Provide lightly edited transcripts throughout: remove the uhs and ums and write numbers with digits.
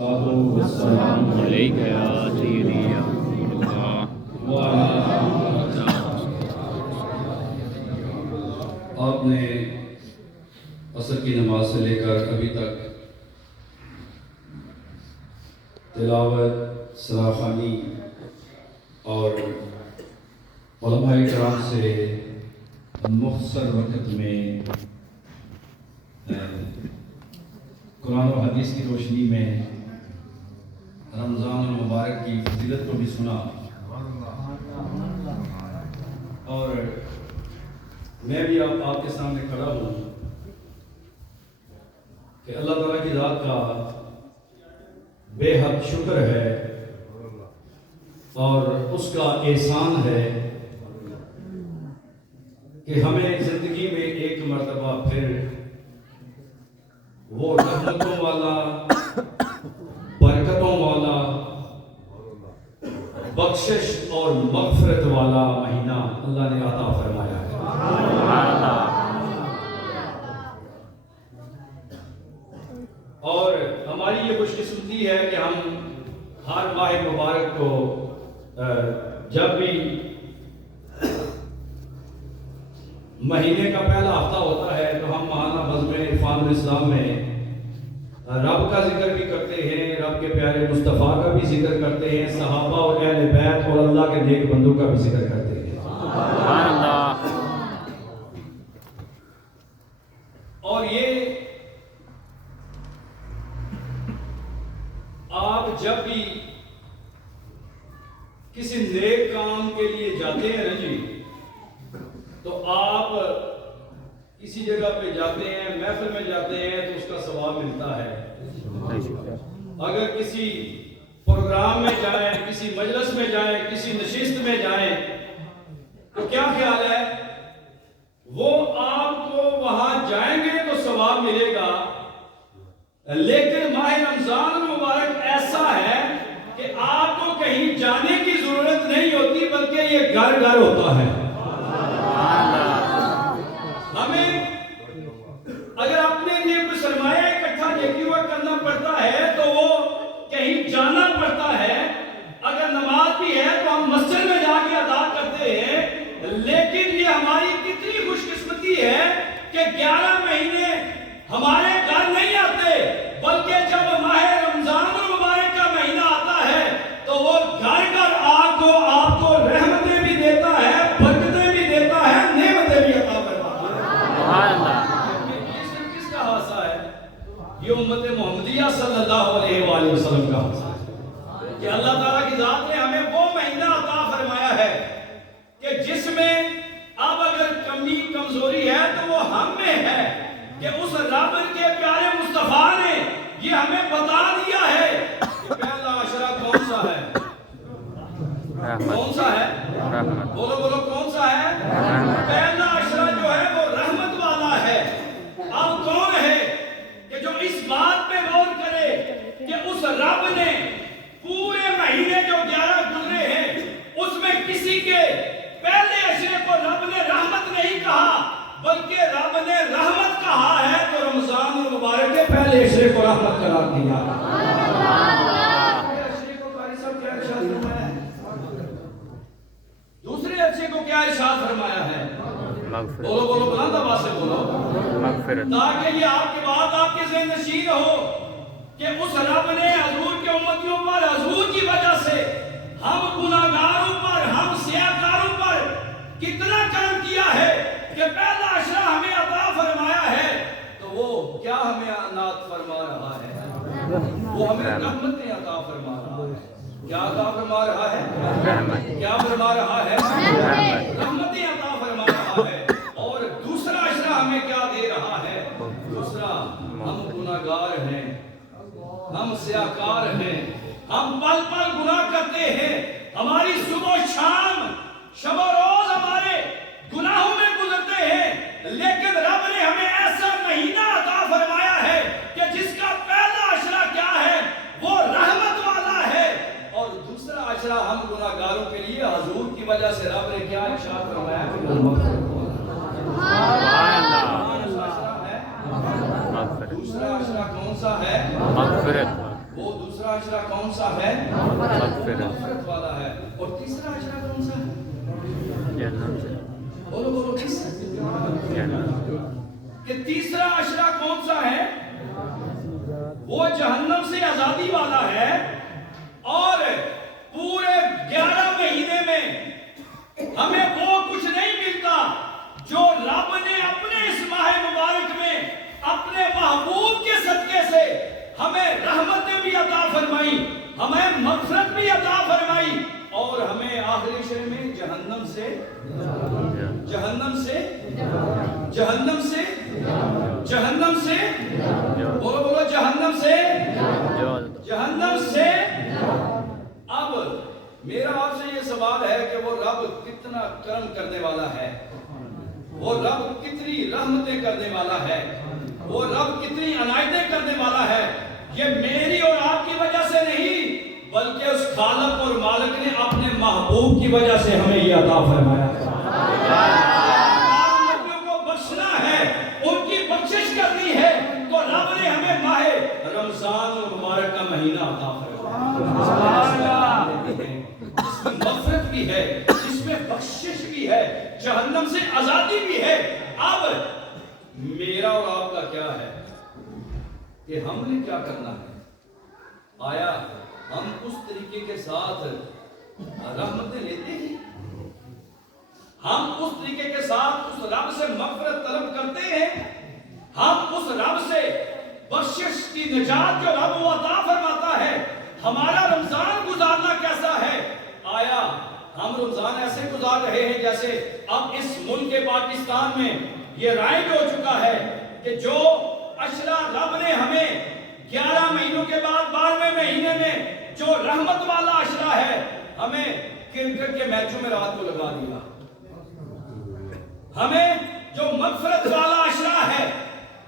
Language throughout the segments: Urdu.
السلام علیک یا سیدی یا رسول اللہ۔ آپ نے عصر کی نماز سے لے کر ابھی تک تلاوت، سراخانی اور علماء کرام سے مختصر وقت میں قرآن و حدیث کی روشنی میں رمضان المبارک کی فضیلت کو بھی سنا، اور میں بھی آپ کے سامنے کھڑا ہوں کہ اللہ تعالیٰ کی ذات کا بے حد شکر ہے اور اس کا احسان ہے کہ ہمیں زندگی میں ایک مرتبہ پھر وہ رحمتوں والا، برکتوں والا، بخشش اور مغفرت والا مہینہ اللہ نے عطا فرمایا ہے۔ اور ہماری یہ خوش قسمتی ہے کہ ہم ہر ماہ مبارک کو جب بھی مہینے کا پہلا ہفتہ ہوتا ہے تو ہم ماہانہ بزم عرفان الاسلام میں رب کا ذکر بھی کرتے ہیں، رب کے پیارے مصطفیٰ کا بھی ذکر کرتے ہیں، صحابہ اور اہل بیت اور اللہ کے نیک بندوں کا بھی ذکر کرتے ہیں۔ اور یہ آپ جب بھی کسی نیک کام کے لیے جاتے ہیں نا جی، تو آپ کسی جگہ پہ جاتے ہیں، محفل میں جاتے ہیں تو اس کا ثواب ملتا ہے۔ اگر کسی پروگرام میں جائیں، کسی مجلس میں جائیں، کسی نشست میں جائیں تو کیا خیال ہے، وہ آپ کو وہاں جائیں گے تو ثواب ملے گا، لیکن ماہ رمضان مبارک ایسا ہے کہ آپ کو کہیں جانے کی ضرورت نہیں ہوتی، بلکہ یہ گھر گھر ہوتا ہے۔ ہمیں اگر اپنے لیے کوئی سرمایہ اکٹھا نیکی ہوا کرنا پڑتا ہے تو وہ کہیں جانا پڑتا ہے، اگر نماز بھی ہے تو ہم مسجد میں جا کے ادا کرتے ہیں، لیکن یہ ہماری کتنی خوش قسمتی ہے کہ 11 مہینے ہمارے گھر نہیں آتے، بلکہ جب ماہ رمضان المبارک کا مہینہ آتا ہے تو وہ گھر گھر آپ کو رحمتیں بھی دیتا ہے، برکتیں بھی دیتا ہے، نعمتیں بھی عطا کرتا ہے۔ یہ صرف کس کا حصہ ہے؟ یہ امت محمدیہ صلی اللہ علیہ وآلہ وسلم کا حصہ ہے کہ اللہ تعالیٰ کی ذات نے ہمیں وہ مہینہ عطا فرمایا ہے کہ جس میں اب اگر کمی کمزوری ہے تو وہ ہم میں ہے کہ اس رب کے پیارے مصطفیٰ نے یہ ہمیں بتا دیا ہے کہ پہلا عشرہ کون سا ہے؟ کون سا ہے؟ بولو بولو کون سا ہے؟ پہلا عشرہ جو ہے وہ رحمت والا ہے۔ اب کون ہے کہ جو اس بات پہ غور کرے کہ اس رب نے پورے مہینے جو 11 گزرے ہیں اس میں کسی کے پہلے عشرے کو رب نے رحمت نہیں کہا بلکہ رب نے رحمت کہا ہے، تو رمضان المبارک کے پہلے عشرے کو رحمت قرار دیا۔ دوسرے عشرے کو کیا ارشاد فرمایا ہے؟ بولو بولو بلند آواز سے بولو، تاکہ یہ آپ کے بعد آپ کے ذہن نشین ہو کہ اس رب نے حضور کے امتیوں پر، حضور کی وجہ سے ہم گناہگاروں پر، ہم سیاہکاروں پر کتنا کرم کیا ہے کہ پہلا عشرہ ہمیں عطا فرمایا ہے، تو وہ کیا ہمیں عنایت فرما رہا ہے؟ وہ ہمیں رحمتیں عطا فرما رہا ہے۔ کیا عطا فرما رہا ہے؟ کیا فرما رہا ہے؟ رحمتیں عطا فرما رہا ہے۔ اور دوسرا عشرہ ہمیں کیا دے رہا ہے؟ دوسرا، ہم گناہگار ہیں، ہم سیاہکار ہیں، ہم پل پل گناہ کرتے ہیں، ہماری صبح و شام، شب و روز ہمارے گناہوں میں گزرتے ہیں، لیکن رب نے ہمیں ایسا مہینہ عطا فرمایا ہے کہ جس کا پہلا عشرہ کیا ہے؟ وہ رحمت والا ہے، اور دوسرا عشرہ ہم گناہگاروں کے لیے حضور کی وجہ سے رب نے کیا ارشاد فرمایا کہ دوسرا عشرہ کون سا ہے؟ مغفرت۔ وہ دوسرا دوسرا عشرہ کون سا ہے؟ مغفرت والا ہے. اور تیسرا عشرہ کون سا ہے؟ جہنم سے. بولو بولو کس؟ کہ تیسرا عشرہ کون سا ہے؟ وہ جہنم سے آزادی والا ہے. اور پورے 11 مہینے میں ہمیں وہ کچھ نہیں ملتا جو رب نے اپنے اس ماہ مبارک میں اپنے محبوب کے صدقے سے ہمیں رحمتیں بھی عطا فرمائی, ہمیں مغفرت بھی عطا فرمائی, اور ہمیں آخری شے میں جہنم سے بولو بولو جہنم سے. اب میرا آپ سے یہ سوال ہے کہ وہ رب کتنا کرم کرنے والا ہے, وہ رب کتنی رحمتیں کرنے والا ہے, وہ رب کتنی عنایتیں کرنے والا ہے. یہ میری اور آپ کی وجہ سے نہیں بلکہ اس خالق اور مالک نے اپنے محبوب کی وجہ سے ہمیں یہ عطا فرمایا ہے. نبیوں کو بخشنا ہے, ان کی بخشش کرنی ہے, تو رب نے ہمیں ماہ رمضان المبارک کا مہینہ عطا فرمایا. اس میں مغفرت بھی ہے, اس میں بخشش بھی ہے, جہنم سے آزادی بھی ہے. اب میرا اور آپ کا کیا ہے کہ ہم نے کیا کرنا ہے؟ آیا ہم اس طریقے کے ساتھ رحمتیں لیتے ہیں؟ ہم اس طریقے کے ساتھ اس رب سے مغفرت طلب کرتے ہیں؟ ہم اس رب سے بخشش کی نجات جو رب وہ عطا فرماتا ہے, ہمارا رمضان گزارنا کیسا ہے؟ آیا ہم رمضان ایسے گزار رہے ہیں جیسے اب اس ملک پاکستان میں یہ رائج ہو چکا ہے کہ جو عشرہ رب نے ہمیں 11 مہینوں کے بعد 12ویں مہینے میں جو رحمت والا عشرہ ہے, ہمیں کرکٹ کے میچوں میں رات کو لگا دیا. ہمیں جو مغفرت والا عشرہ ہے,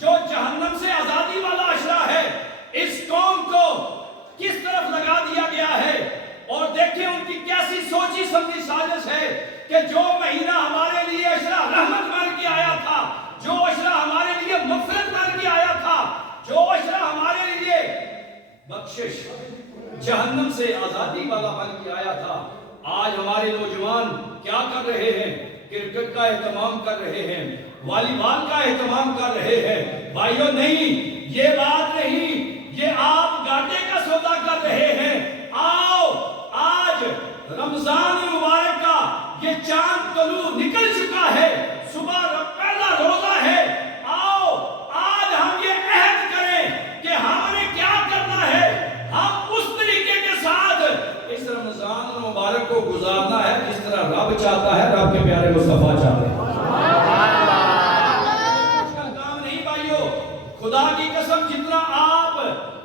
جو جہنم سے آزادی والا عشرہ ہے, اس قوم کو کس طرف لگا دیا گیا ہے. اور دیکھیں ان کی کیسی سوچی سمجھی سازش ہے کہ جو مہینہ ہمارے لیے عشرہ رحمت بن کے آیا تھا, جو عشرہ ہمارے لیے مغفرت بن کے آیا تھا, جو عشرہ ہمارے لیے بخشش جہنم سے آزادی والا بن کے آیا تھا, آج ہمارے نوجوان کیا کر رہے ہیں؟ کرکٹ کا اہتمام کر رہے ہیں, والی بال کا اہتمام کر رہے ہیں. بھائیو نہیں, یہ بات نہیں, یہ آپ گاٹے کا سودا کر رہے ہیں. آؤ آج رمضان مبارک کا یہ چاند طلوع نکل چکا ہے, صبح پہلا روزہ ہے. آؤ آج ہم یہ عہد کریں کہ ہم نے کیا کرنا ہے, ہم اس طریقے کے ساتھ اس رمضان مبارک کو گزارنا ہے جس طرح رب چاہتا ہے, رب کے پیارے مصطفیٰ چاہتے ہیں. کام نہیں بھائیو, خدا کی قسم جتنا آپ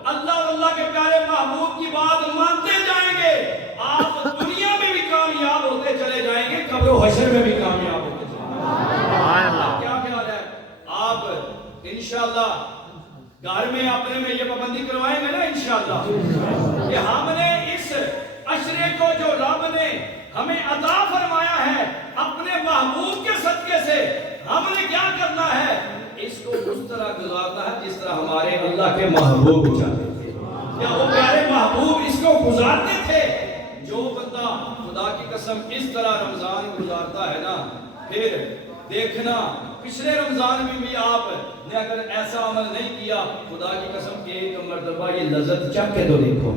اللہ اور اللہ کے پیارے محبوب کی بات مانتے جائیں گے, آپ دنیا میں بھی کامیاب ہوتے چلے جائیں گے, قبر و حشر میں بھی کامیاب ہوتے چلے جائیں گے. کیا خیال ہے؟ آپ انشاءاللہ گھر میں اپنے میں یہ پابندی کروائیں گے نا انشاءاللہ کہ ہم نے اس عشرے کو جو رب نے ہمیں عطا فرمایا ہے اپنے محبوب کے صدقے سے, ہم نے کیا کرنا ہے؟ اس کو اس طرح گزارنا ہے جس طرح ہمارے اللہ کے محبوب چاہتے تھے. کیا وہ پیارے محبوب اس کو گزارتے تھے؟ جو بندہ خدا کی قسم اس طرح رمضان گزارتا ہے نا, پھر دیکھنا پچھلے رمضان میں بھی آپ نے اگر ایسا عمل نہیں کیا, خدا کی قسم کہ ایک مرتبہ یہ لذت چکھ کے تو دیکھو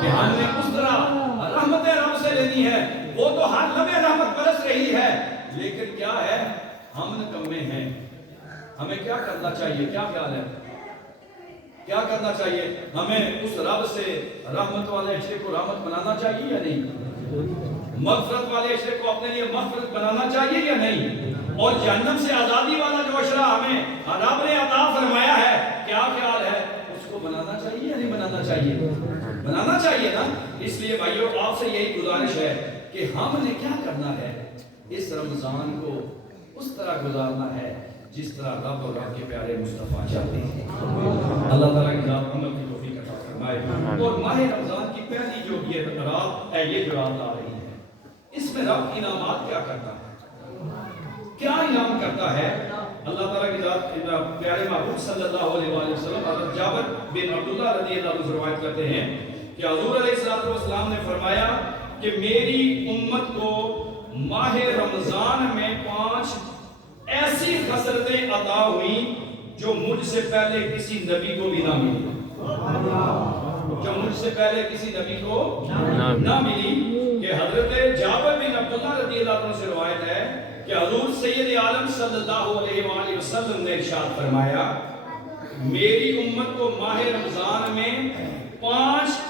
کہ ہم نے اس طرح رحمت رب سے لینی ہے. وہ تو ہر لمحے رحمت برس رہی ہے, لیکن کیا ہے, ہم نکمے ہیں. ہمیں کیا کرنا چاہیے؟ کیا خیال ہے؟ کیا کرنا چاہیے؟ ہمیں اس رب سے رحمت والے عشرے کو رحمت بنانا چاہیے یا نہیں؟ مغفرت والے عشرے کو اپنے لیے مغفرت بنانا چاہیے یا نہیں؟ اور جہنم سے آزادی والا جو عشرہ ہمیں رب نے عطا فرمایا ہے, کیا خیال ہے, اس کو بنانا چاہیے یا نہیں بنانا چاہیے؟ بنانا چاہیے نا. اس لیے بھائیو آپ سے یہی گزارش ہے کہ ہم نے کیا کرنا ہے, اس رمضان کو اس طرح گزارنا ہے جس طرح رب اور رب کے پیارے مصطفیٰ چاہتے ہیں. اللہ تعالیٰ کی ذات عمل کی توفیق عطا فرمائے. اور ماہ رمضان کی پہلی جو یہ رات ہے, یہ جو رات آ رہی ہے, اس میں رب انعامات کیا کرتا ہے, کیا انعام کرتا ہے؟ اللہ تعالیٰ کی ذات پیارے محبوب صلی اللہ علیہ وآلہ وسلم حضرت جابر بن عبداللہ رضی اللہ عنہ روایت کرتے ہیں کہ حضور علیہ السلام نے فرمایا کہ میری امت کو ماہ رمضان میں 5 ایسی خصلتیں عطا ہوئیں جو مجھ سے پہلے کسی نبی کو بھی نہ ملی، جو مجھ سے پہلے کسی نبی کو نہ ملی۔ کہ حضرت جابر بن عبداللہ رضی اللہ عنہ سے روایت ہے کہ حضور سید عالم صلی اللہ علیہ وآلہ وسلم نے ارشاد فرمایا میری امت کو ماہ رمضان میں 5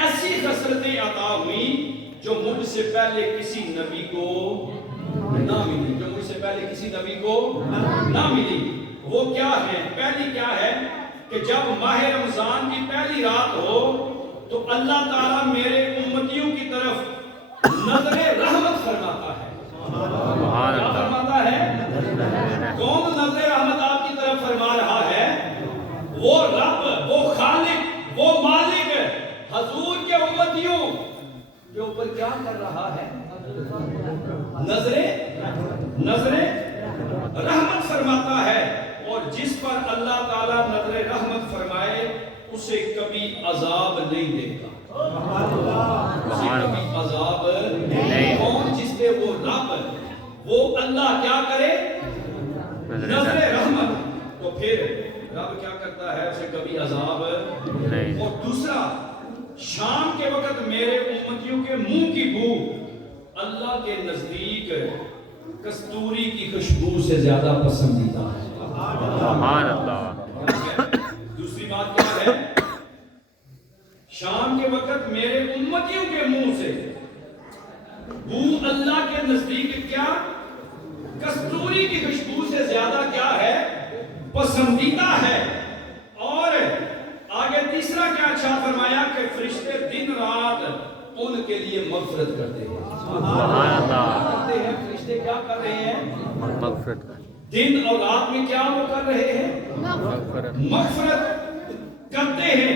ایسی خصلتیں عطا ہوئیں جو مجھ سے پہلے کسی نبی کو نہ ملی، جو مجھ سے پہلے کسی نبی کو نہ ملی۔ وہ کیا ہے؟ پہلی کیا ہے کہ جب ماہ رمضان کی پہلی رات ہو تو اللہ تعالیٰ میرے امتیوں کی طرف نظر رحمت فرماتا ہے۔ کیا فرماتا ہے؟ کون نظر رحمت آپ کی طرف فرما رہا ہے؟ وہ رب، وہ خالق، وہ مالک حضور کے امتیوں کے اوپر کیا کر رہا ہے؟ نظر رحمت فرماتا ہے۔ اور جس پر اللہ تعالیٰ نظر رحمت فرمائے اسے کبھی عذاب نہیں دیتا، اسے کبھی عذاب نہیں۔ کون؟ جس پہ وہ رب، وہ اللہ کیا کرے؟ نظر رحمت۔ تو پھر رب کیا کرتا ہے؟ اسے کبھی عذاب نہیں۔ اور دوسرا، شام کے وقت میرے امتیوں کے منہ کی بو اللہ کے نزدیک کستوری کی خوشبو سے زیادہ پسندیدہ ہے۔ سبحان اللہ۔ دوسری بات کیا ہے؟ شام کے وقت میرے امتیوں کے منہ سے بو اللہ کے نزدیک کیا؟ کستوری کی خوشبو سے زیادہ کیا ہے؟ پسندیدہ ہے۔ اور آگے تیسرا کیا ارشاد فرمایا کہ فرشتے دن رات ان کے لیے مغفرت کرتے ہیں۔ سبحان اللہ۔ کرتے ہیں فرشتے، کیا کر رہے ہیں؟ مغفرت۔ دن اور رات میں کیا وہ کر رہے ہیں؟ مغفرت کرتے ہیں۔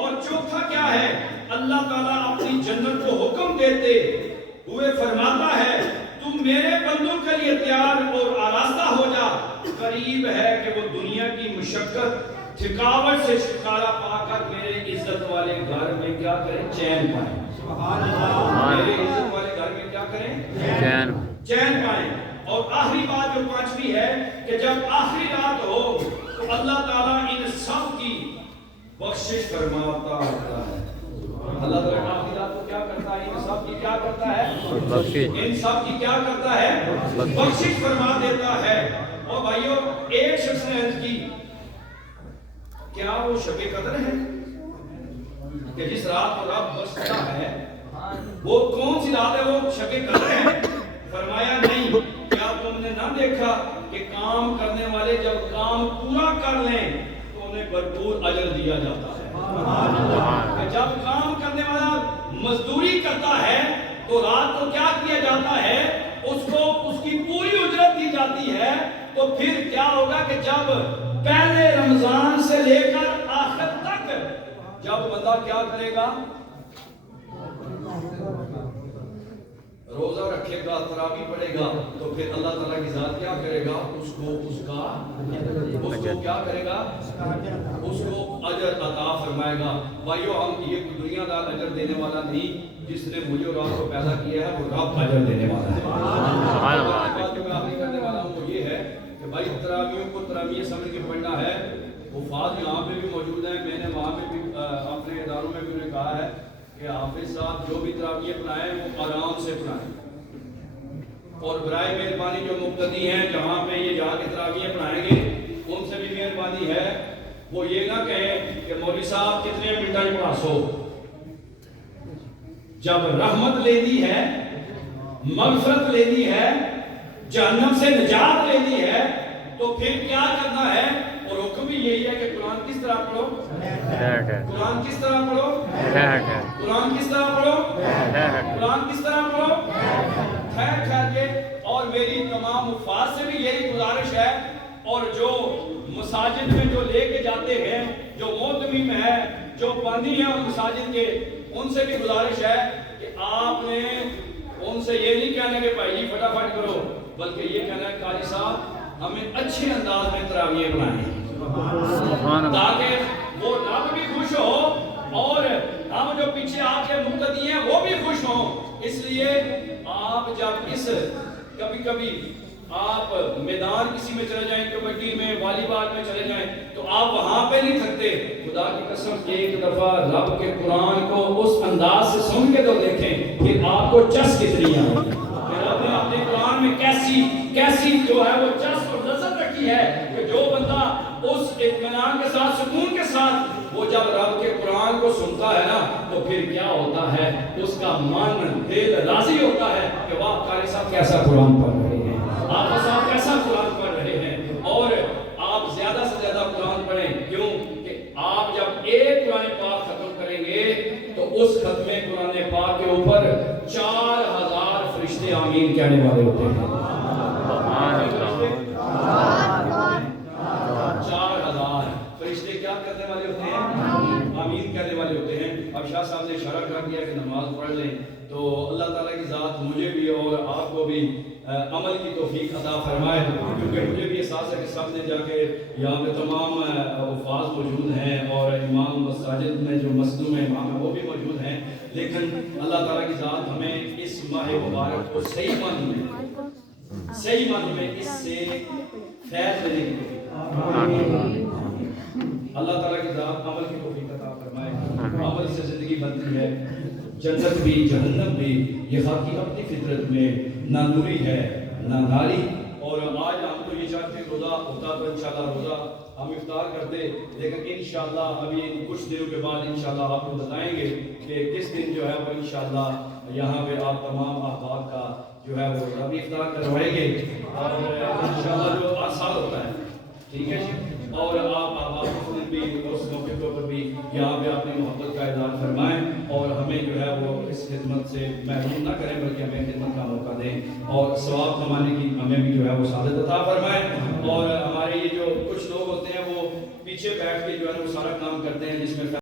اور چوتھا کیا ہے؟ اللہ تعالیٰ اپنی جنت کو حکم دیتے ہوئے فرماتا ہے تم میرے بندوں کے لیے تیار اور آراستہ ہو جا، قریب ہے کہ وہ دنیا کی مشقت تھکاوٹ سے چھٹکارا پا کر میرے عزت والے گھر میں کیا کریں؟ چین پائیں۔ میرے عزت والے گھر میں کیا کریں؟ چین پائیں۔ اور آخری بات جو 5ویں ہے کہ جب آخری رات ہو تو اللہ تعالیٰ ان سب کی بخشش فرماتا ہوتا ہے۔ اللہ تعالیٰ آخری رات کو کیا کرتا ہے؟ ان سب کی کیا کرتا ہے؟ ان سب کی کیا کرتا ہے؟ بخشش فرما دیتا ہے۔ اور بھائیو، ایک شخص نے عرض کی کیا وہ شب قدر ہے کہ جس رات کو رب بخشتا ہے؟ وہ کون سی رات ہے؟ وہ شب قدر ہے؟ فرمایا نہیں۔ کیا تم نے نہ دیکھا کہ کام کرنے والے جب کام پورا کر لیں تو انہیں بھرپور اجر دیا جاتا ہے؟ کہ جب کام کرنے والا مزدوری کرتا ہے تو رات کو کیا کیا جاتا ہے؟ اس کو اس کی پوری اجرت دی جاتی ہے۔ تو پھر کیا ہوگا کہ جب پہلے رمضان سے لے کر آخر تک جب بندہ کیا کرے گا؟ روزہ رکھے گا، تراویح پڑھے گا، تو پھر اللہ تعالیٰ کی ذات کیا کرے گا؟ اس کو کیا کرے گا؟ اس کو اجر عطا فرمائے گا۔ بھائیو، ہم یہ دنیا دار اجر دینے والا نہیں، جس نے مجھے اور آپ کو پیدا کیا ہے وہ رب اجر دینے والا ہے۔ بات جو میں آخری کرنے والا ہوں وہ یہ ہے کہ بھائی تراویحوں کو تراویح سمجھ کے پڑھنا ہے۔ وفات یہاں پہ بھی موجود ہیں، میں نے وہاں پہ بھی اپنے اداروں میں بھی انہیں کہا ہے کہ حافظ صاحب جو بھی تراویح پڑھائیں وہ آرام سے پڑھائیں، اور برائے مہربانی جو مقتدی ہیں جہاں پہ یہ جا کے تراویح پڑھائیں گے ان سے بھی مہربانی ہے وہ یہ نہ کہیں کہ مولوی صاحب کتنے منٹا ہی پڑھا سو۔ جب رحمت لینی ہے، مغفرت لینی ہے، جہنم سے نجات لینی ہے تو پھر کیا کرنا ہے؟ اور حکم بھی یہی ہے کہ قرآن کس طرح پڑھو؟ قرآن کس طرح پڑھو؟ قرآن کس طرح پڑھو؟ قرآن کس طرح پڑھو؟ ٹھہر کے۔ اور میری تمام حفاظ سے بھی یہی گزارش ہے، اور جو مساجد میں جو لے کے جاتے ہیں، جو معتمم ہے، جو بندی ہیں ان مساجد کے، ان سے بھی گزارش ہے کہ آپ نے ان سے یہ نہیں کہنا کہ بھائی فٹافٹ کرو، بلکہ یہ کہنا ہے قاری صاحب ہمیں اچھے انداز میں تراویح بنائیں سبحان اللہ. تاکہ وہ رب بھی خوش ہو اور ہم جو پیچھے آپ کے مقتدی ہیں وہ بھی خوش ہوں. اس لیے آپ جب اس کبھی کبھی آپ میدان کسی میں چلے جائیں, کبڈی میں, والی بال میں چلے جائیں, تو آپ وہاں پہ نہیں تھکتے. خدا کی قسم ایک دفعہ رب کے قرآن کو اس انداز سے سن کے تو دیکھیں پھر آپ کو چس کتنی ہے کہ رب نے اپنے قرآن میں کیسی جو ہے وہ چس اور لذت رکھی ہے کہ جو بندہ اس اطمینان کے ساتھ, سکون کے ساتھ وہ جب رب کے قرآن کو سنتا ہے نا تو پھر کیا ہوتا ہے, اس کا من دل راضی ہوتا ہے کہ واہ قاری صاحب کیسا قرآن پڑھ رہے ہیں, آپ صاحب کیسا قرآن پڑھ رہے ہیں. اور آپ زیادہ سے زیادہ قرآن پڑھیں. کیوں کہ آپ جب ایک قرآن پاک ختم کریں گے تو اس ختم قرآن پاک کے اوپر 4000 فرشتے آمین کہنے والے ہوتے ہیں. 4000 فرشتے کیا کرنے والے ہوتے ہیں, آمین کہنے والے ہوتے ہیں. اب شاہ صاحب نے اشارہ کر دیا کہ نماز پڑھ لیں, تو اللہ تعالیٰ کی ذات مجھے بھی اور آپ کو بھی عمل کی توفیق عطا فرمائے, کیونکہ مجھے بھی احساس ہے کہ سامنے جا کے یہاں پہ تمام حفاظ موجود ہیں اور امام مساجد میں جو مسجدوں میں امام ہیں وہ بھی موجود ہیں, لیکن اللہ تعالیٰ کی ذات ہمیں اس ماہ مبارک کو صحیح معنی میں اس سے فیض دینے کی توفیق, اللہ تعالیٰ کی ذات عمل کی توفیق عطا فرمائے. عمل سے زندگی بنتی ہے, جنت بھی جہنم بھی یہ خاکی اپنی فطرت میں نہ نوری ہے نہ ناری. اور آج ہم تو یہ چاہتے ہیں روزہ ہوتا تو انشاءاللہ روزہ ہم افطار کرتے, لیکن انشاءاللہ ابھی کچھ دنوں کے بعد انشاءاللہ آپ کو بتائیں گے کہ کس دن جو ہے وہ انشاءاللہ یہاں پہ آپ تمام احباب کا جو ہے وہ روزہ بھی افطار کروائیں گے, اور انشاءاللہ جو آسان ہوتا ہے, ٹھیک ہے جی. اور آپ احباب بھی اس موقع کے اوپر بھی یہاں پہ اپنی محبت کا اظہار فرمائیں اور ہمیں جو ہے وہ اس خدمت سے محروم نہ کریں, بلکہ ہمیں خدمت کا موقع دیں اور ثواب کمانے کی ہمیں بھی جو ہے وہ سعادت عطا فرمائیں. اور ہمارے یہ جو کچھ لوگ ہوتے ہیں وہ پیچھے بیٹھ کے جو ہے وہ سارا کام کرتے ہیں, جس میں